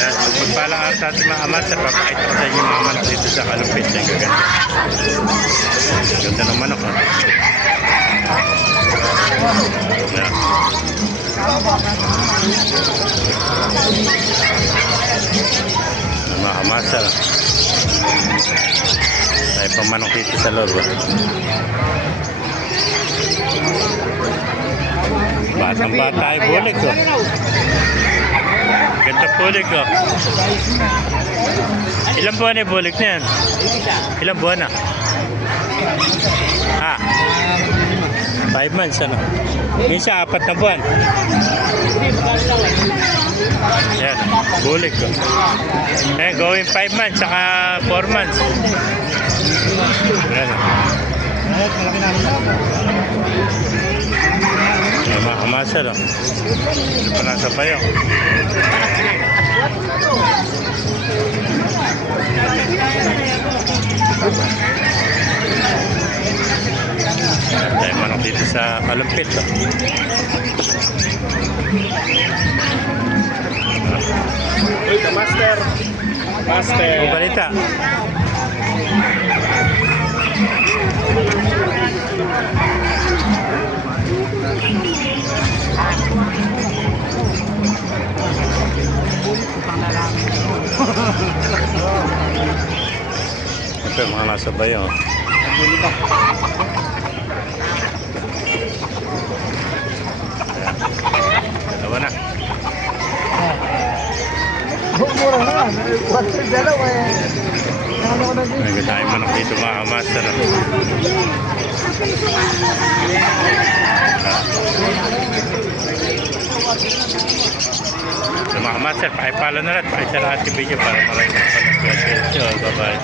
Yan, magpalang araw sa ating mga amaster. Papakita ko sa inyo mga manok dito sa Kalumpit. Yan, gaganda. Ganda ng manok, ha? Yan. Mga amaster. Tayo pang manok dito sa loob. Batang bata ay bulik, oh. Ganda bulik, oh. Ilang buwan ay bulik na yan? Ilang buwan na? Ha? 5 months, ano? Minsan 4 na buwan. Yan, bulik, oh. Eh, going 5 months, saka 4 months. Yan, oh. Yan, mga kamasal, oh. Ito pa nasa payong. Tayo manok dito sa Kalumpit, oh. Uy, the master. Master. Ang balita. Ito mga nasa bayo. Dalawa na. Mura na. What's the dalawa eh? May tayong manok dito mga master. So mga master, pakipalo na lang. Pakisara ating video para maraming mga bye-bye.